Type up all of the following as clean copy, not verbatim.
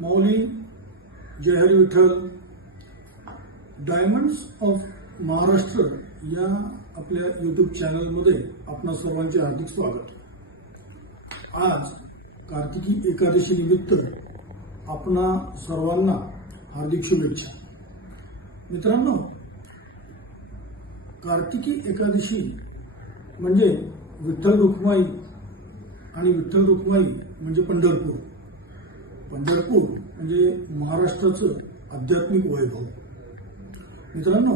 माऊली जय Hari Vitthal diamonds of Maharashtra या आपल्या यूट्यूब चॅनलमध्ये आपणा सर्वांचे हार्दिक स्वागत। आज कार्तिकी एकादशी निमित्त आपणा सर्वांना हार्दिक शुभेच्छा। मित्रांनो, कार्तिकी एकादशी म्हणजे विठ्ठल रुक्माई आणि विठ्ठल रुक्माई म्हणजे पंढरपूर। पंढरपूर म्हणजे महाराष्ट्राचं आध्यात्मिक वैभव। मित्रांनो,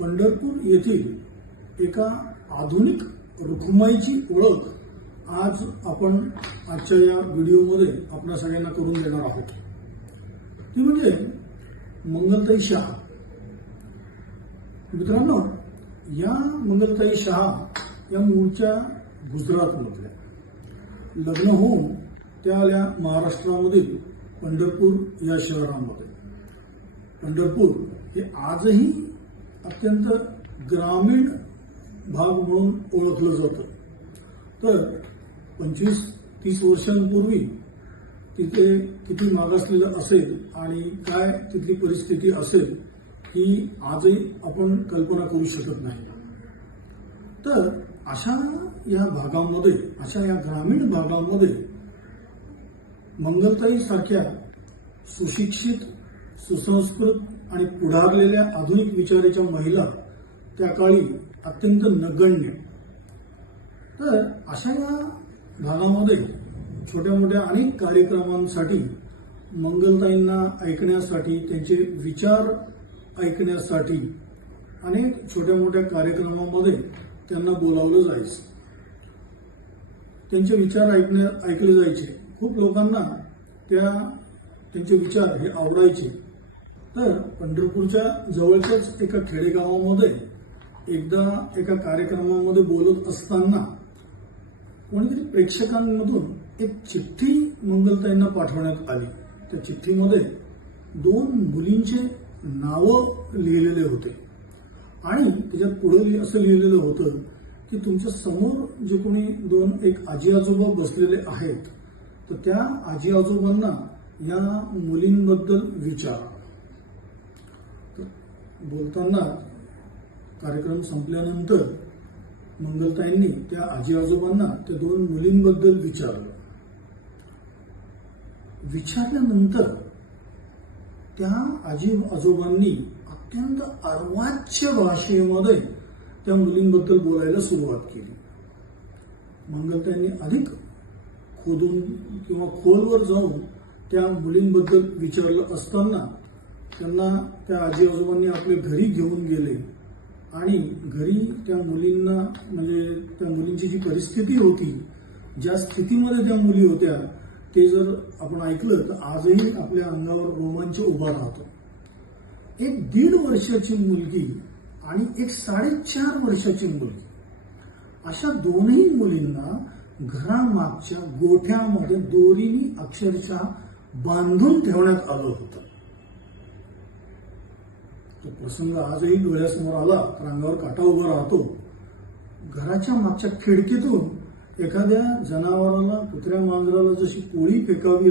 पंढरपूर येथील एका आधुनिक रुक्माईची ओळख आज आपण आजच्या या व्हिडिओमध्ये आपल्या सगळ्यांना करून देणार आहोत। ती म्हणजे मंगलताई शहा। मित्रांनो, या मंगलताई शहा या मूळच्या गुजरातमधल्या, लग्न होऊन त्या आल्या महाराष्ट्रामधील पंढरपूर या शहरामध्ये। पंढरपूर हे आजही अत्यंत ग्रामीण भाग म्हणून ओळखलं जातं। तर 25-30 वर्षांपूर्वी तिथे किती मागासलेलं असेल आणि काय तिथली परिस्थिती असेल ही आजही आपण कल्पना करू शकत नाही। तर अशा या भागामध्ये, अशा या ग्रामीण भागामध्ये मंगलताई सारख्या सुशिक्षित, सुसंस्कृत आणि पुढारलेल्या आधुनिक विचाराच्या महिला त्या काळी अत्यंत नगण्य। तर अशा या भागामध्ये छोट्या मोठ्या अनेक कार्यक्रमांसाठी मंगलताईंना ऐकण्यासाठी, त्यांचे विचार ऐकण्यासाठी अनेक छोट्या मोठ्या कार्यक्रमामध्ये त्यांना बोलावलं जायचं। त्यांचे विचार ऐकले जायचे। खूप लोकांना त्यांचे विचार हे आवडायचे। तर पंढरपूरच्या जवळच्याच एका खेडेगावामध्ये एकदा एका कार्यक्रमामध्ये बोलत असताना कोणीतरी प्रेक्षकांमधून एक चिठ्ठी मंगलताईंना पाठवण्यात आली। त्या चिठ्ठीमध्ये 2 मुलींचे नावं लिहिलेले होते आणि त्याच्यात पुढे असं लिहिलेलं होतं की तुमच्या समोर जे कोणी एक आजी आजोबा बसलेले आहेत, तर त्या आजी आजोबांना या मुलींबद्दल विचारा। बोलताना कार्यक्रम संपल्यानंतर मंगलताईंनी त्या आजी आजोबांना त्या 2 मुलींबद्दल विचारलं। विचारल्यानंतर त्या आजी आजोबांनी अत्यंत अर्वाच्य भाषेमध्ये त्या मुलींबद्दल बोलायला सुरुवात केली। मंगलताईंनी अधिक खोदून किंवा खोलवर जाऊन त्या मुलींबद्दल विचारलं असताना त्यांना त्या आजी आजोबांनी आपल्या घरी घेऊन गेले आणि घरी त्या मुलींना, म्हणजे त्या मुलींची जी परिस्थिती होती, ज्या स्थितीमध्ये त्या मुली होत्या, ते जर आपण ऐकलं तर आजही आपल्या अंगावर रोमांच उभा राहतो। एक 1.5 वर्षाची मुलगी आणि एक 4.5 वर्षाची मुलगी, अशा दोन्ही मुलींना घरामागच्या गोठ्यामध्ये दोरीने अक्षरशः बांधून ठेवण्यात आलं होतं। तो प्रसंग आजही डोळ्यासमोर आला तर अंगावर काटा उभा राहतो। घराच्या मागच्या खिडकीतून एखाद्या जनावराला, कुत्र्या मांजराला जशी पोळी फेकावी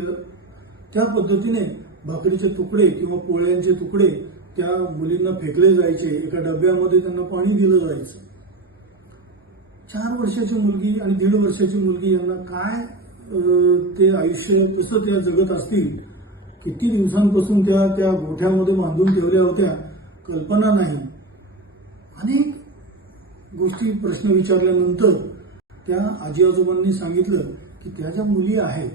त्या पद्धतीने भाकरीचे तुकडे किंवा पोळ्यांचे तुकडे त्या मुलींना फेकले जायचे। एका डब्यामध्ये त्यांना पाणी दिलं जायचं। 4 वर्षाची मुलगी आणि 1.5 वर्षाची मुलगी यांना काय ते आयुष्य कसं त्या जगत असतील, किती दिवसांपासून त्या गोठ्यामध्ये बांधून ठेवल्या होत्या, कल्पना नाही। अनेक गोष्टी प्रश्न विचारल्यानंतर त्या आजी आजोबांनी सांगितलं की त्या ज्या मुली आहेत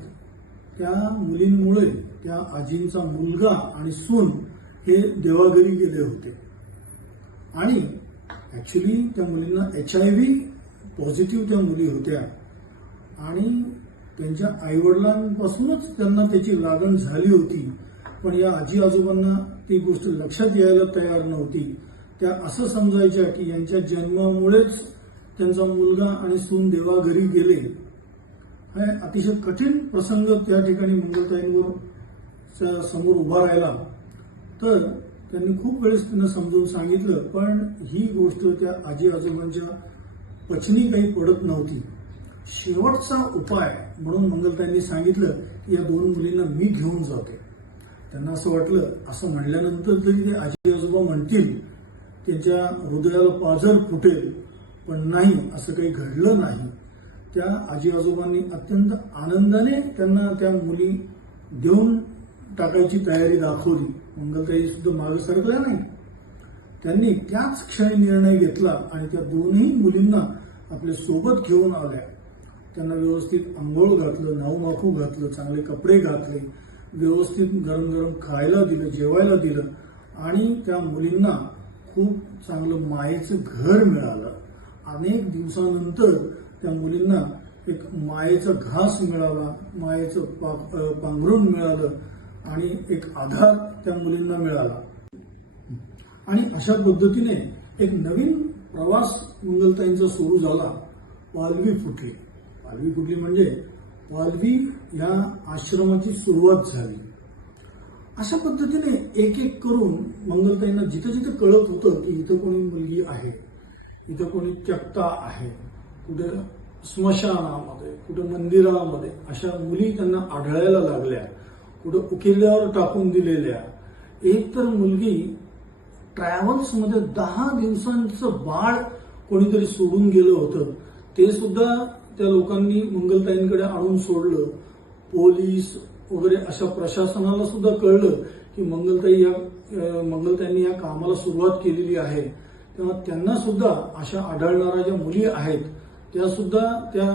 त्या मुलींमुळे त्या आजींचा मुलगा आणि सून हे देवाघरी गेले होते आणि ऍक्च्युली त्या मुलींना HIV पॉझिटिव्ह त्या मुली होत्या आणि त्यांच्या आईवडिलांपासूनच त्यांना त्याची लागण झाली होती। पण या आजी आजोबांना ती गोष्ट लक्षात यायला तयार नव्हती। त्या असं समजायच्या की यांच्या जन्मामुळेच त्यांचा मुलगा आणि सून देवाघरी गेले। हा अतिशय कठीण प्रसंग त्या ठिकाणी मंगलताईंवर समोर उभा राहिला। तर त्यांनी खूप वेळेस त्यांना समजावून सांगितलं, पण ही गोष्ट त्या आजी आजोबांच्या पचनी काही पडत नव्हती। शेवटचा उपाय म्हणून मंगलताईंनी सांगितलं की या 2 मुलींना मी घेऊन जाते। त्यांना असं वाटलं, असं म्हणल्यानंतर तरी ते आजी आजोबा म्हणतील त्यांच्या हृदयाला पाझर फुटेल, पण नाही, असं काही घडलं नाही. त्या आजी आजोबांनी अत्यंत आनंदाने त्यांना त्या मुली देऊन टाकायची तयारी दाखवली. मंगलताई सुद्धा मागे सरकल्या नाही. त्यांनी त्याच क्षणी निर्णय घेतला आणि त्या दोन्ही मुलींना आपल्या सोबत घेऊन आल्या. त्यांना व्यवस्थित आंघोळ घातलं, नाऊमाखू घातलं, चांगले कपडे घातले, व्यवस्थित गरम गरम खायला दिलं, जेवायला दिलं आणि त्या मुलींना खूप चांगलं मायेचं घर मिळालं. अनेक दिवसानंतर त्या मुलींना एक मायेचा घास मिळाला, मायेचं पांघरुण मिळालं आणि एक आधार त्या मुलींना मिळाला. आणि अशा पद्धतीने एक नवीन प्रवास मंगलताईंचा सुरू झाला. पालवी फुटली. पालवी फुटली म्हणजे पालवी या आश्रमाची सुरुवात झाली. अशा पद्धतीने एक एक करून मंगलताईंना जिथे जिथे कळत होतं की इथं कोणी मुलगी आहे, इथं कोणी त्यक्ता आहे, कुठे स्मशानामध्ये, कुठे मंदिरामध्ये अशा मुली त्यांना आढळायला लागल्या. कुठे उकिल्यावर टाकून दिलेल्या. एक तर मुलगी ट्रॅव्हल्समध्ये 10 दिवसांचं बाळ कोणीतरी सोडून गेलं होतं, ते सुद्धा त्या लोकांनी मंगलताईंकडे आणून सोडलं. पोलीस वगैरे अशा प्रशासनाला सुद्धा कळलं की मंगलताईंनी या कामाला सुरुवात केलेली आहे. तेव्हा त्यांना सुद्धा अशा आढळणाऱ्या ज्या मुली आहेत त्या सुद्धा त्या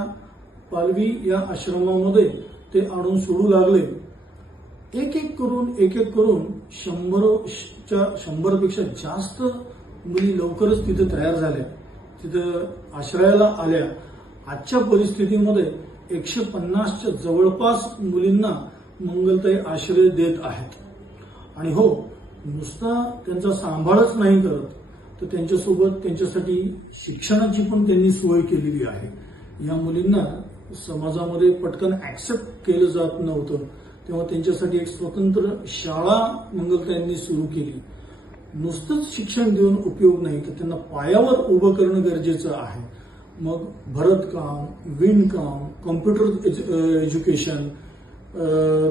पालवी या आश्रमामध्ये ते आणून सोडू लागले. एक एक करून 100पेक्षा जास्त मुली लवकरच तिथे तयार झाल्या, तिथं आश्रयाला आल्या. आजच्या परिस्थितीमध्ये 150च्या जवळपास मुलींना मंगलताई आश्रय देत आहेत. आणि हो, नुसता त्यांचा सांभाळच नाही करत, तर त्यांच्यासोबत त्यांच्यासाठी शिक्षणाची पण त्यांनी सोय केलेली आहे. या मुलींना समाजामध्ये पटकन ऍक्सेप्ट केलं जात नव्हतं, तेव्हा त्यांच्यासाठी एक स्वतंत्र शाळा मंगलताईंनी सुरू केली. नुसतंच शिक्षण देऊन उपयोग नाही, तर त्यांना पायावर उभं करणं गरजेचं आहे. मग भरतकाम, विणकाम, कॉम्प्युटर एज्युकेशन,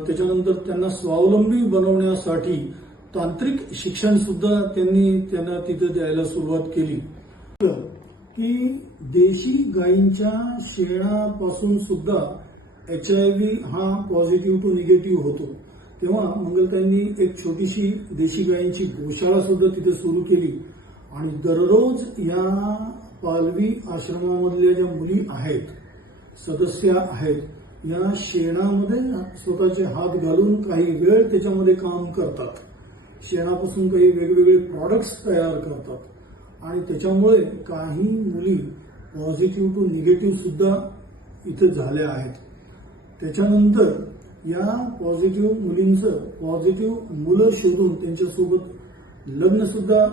त्याच्यानंतर त्यांना स्वावलंबी बनवण्यासाठी तांत्रिक शिक्षण सुद्धा त्यांना तिथे द्यायला सुरुवात केली. की देशी गायींच्या शेणापासून सुद्धा HIV हा पॉझिटिव्ह टू निगेटिव्ह होतो. तेव्हा मंगलताईंनी एक छोटीशी देशी गायींची गोशाळा सुद्धा तिथे सुरू केली आणि दररोज या पालवी आश्रमामधल्या ज्या मुली आहेत, सदस्य आहेत, या शेणामध्ये स्वतःचे हात घालून काही वेळ त्याच्यामध्ये काम करतात. शेणापासून काही वेगवेगळे प्रॉडक्ट्स तयार करतात आणि त्याच्यामुळे काही मुली पॉझिटिव्ह टू निगेटिव्ह सुद्धा इथे झाल्या आहेत. त्याच्यानंतर या पॉझिटिव्ह मुलींचं पॉझिटिव्ह मुलं शोधून त्यांच्यासोबत लग्न सुद्धा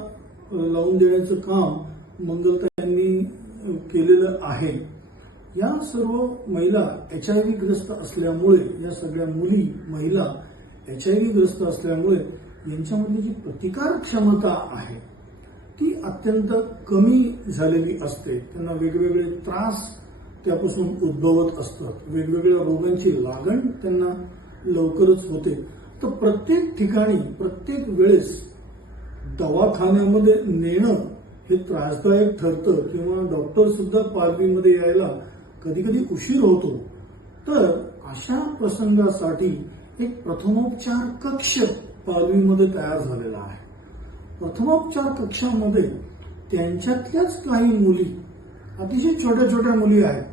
लावून देण्याचं काम मंगलताईंनी केलेलं आहे. या सर्व महिला HIV ग्रस्त असल्यामुळे, या सगळ्या मुली महिला HIV ग्रस्त असल्यामुळे यांच्यामधली जी प्रतिकार क्षमता आहे ती अत्यंत कमी झालेली असते. त्यांना वेगवेगळे त्रास त्यापासून उद्भवत असतात, वेगवेगळ्या रोगांची लागण त्यांना लवकरच होते. तर प्रत्येक ठिकाणी प्रत्येक वेळेस दवाखान्यामध्ये नेणं हे त्रासदायक ठरतं किंवा डॉक्टर सुद्धा पालवीमध्ये यायला कधी कधी उशीर होतो. तर अशा प्रसंगासाठी एक प्रथमोपचार कक्ष पालवीमध्ये तयार झालेला आहे. प्रथमोपचार कक्षामध्ये त्यांच्यातल्याच काही मुली, अतिशय छोट्या छोट्या मुली आहेत,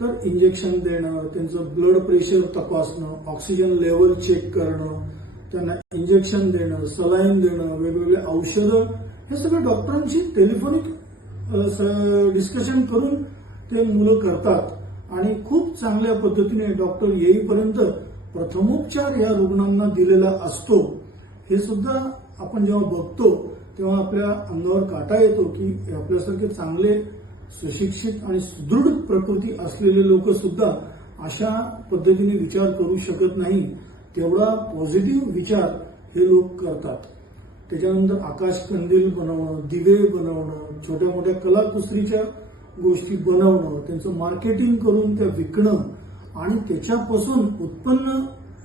तर इंजेक्शन देणं, त्यांचं ब्लड प्रेशर तपासणं, ऑक्सिजन लेवल चेक करणं, त्यांना इंजेक्शन देणं, सलाईन देणं, वेगवेगळे औषधं, हे सगळं डॉक्टरांशी टेलिफोनिक डिस्कशन करून ते मुलं करतात आणि खूप चांगल्या पद्धतीने डॉक्टर येईपर्यंत प्रथमोपचार या रुग्णांना दिलेला असतो. हे सुद्धा आपण जेव्हा बघतो तेव्हा आपल्या अंगावर काटा येतो की आपल्यासारखे चांगले सुशिक्षित आणि सुदृढ प्रकृती असलेले लोक सुद्धा अशा पद्धतीने विचार करू शकत नाही. तेवढा पॉझिटिव्ह विचार हे लोक करतात. त्याच्यानंतर आकाश कंदील बनवणं, दिवे बनवणं, छोट्या मोठ्या कलाकुसरीच्या गोष्टी बनवणं, त्यांचं मार्केटिंग करून त्या विकणं आणि त्याच्यापासून उत्पन्न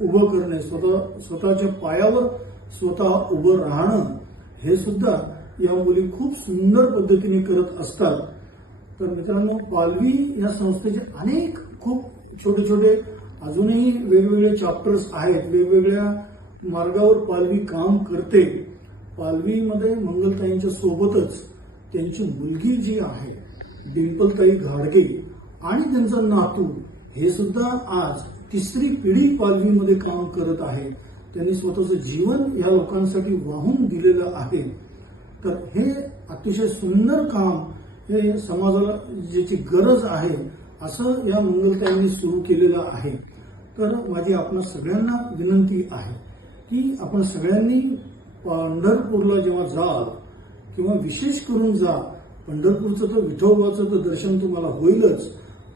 उभं करणे, स्वतःच्या पायावर स्वतः उभं राहणं, हे सुद्धा या मुली खूप सुंदर पद्धतीने करत असतात. तर मित्रांनो, पालवी या संस्थेचे अनेक खूप छोटे छोटे अजूनही वेगवेगळे चॅप्टर्स आहेत. वेगवेगळ्या मार्गावर पालवी काम करते. पालवीमध्ये मंगलताईंच्या सोबतच त्यांची मुलगी जी आहे डिंपलताई घाडगे आणि त्यांचा नातू, हे सुद्धा आज तिसरी पिढी पालवीमध्ये काम करत आहे. त्यांनी स्वतःचं जीवन या लोकांसाठी वाहून दिलेलं आहे. तर हे अतिशय सुंदर काम, हे समाजाला ज्याची गरज आहे असं या मंगलताईंनी सुरू केलेलं आहे. तर माझी आपण सगळ्यांना विनंती आहे की आपण सगळ्यांनी पंढरपूरला जेव्हा जाल किंवा विशेष करून जा, पंढरपूरचं तर विठोबाचं तर दर्शन तुम्हाला होईलच,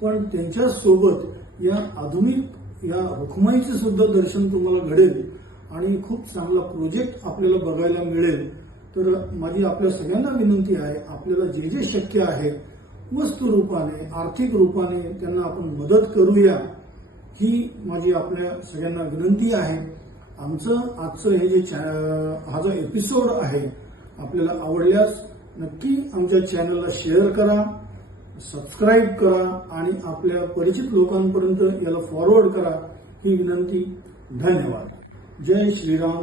पण त्यांच्या सोबत या आधुनिक या रुक्माईचे सुद्धा दर्शन तुम्हाला घडेल आणि खूप चांगला प्रोजेक्ट आपल्याला बघायला मिळेल. तर माझी आपल्या सगळ्यांना विनंती आहे, आपल्याला जे जे शक्य आहे वस्तू रूपाने, आर्थिक रूपाने त्यांना आपण मदत करूया, ही माझी आपल्या सगळ्यांना विनंती आहे. आमचं आजचं हे जे हा जो एपिसोड आहे आपल्याला आवडल्यास नक्की आमच्या चॅनलला शेअर करा, सबस्क्राईब करा आणि आपल्या परिचित लोकांपर्यंत याला फॉरवर्ड करा, ही विनंती. धन्यवाद. जय श्रीराम.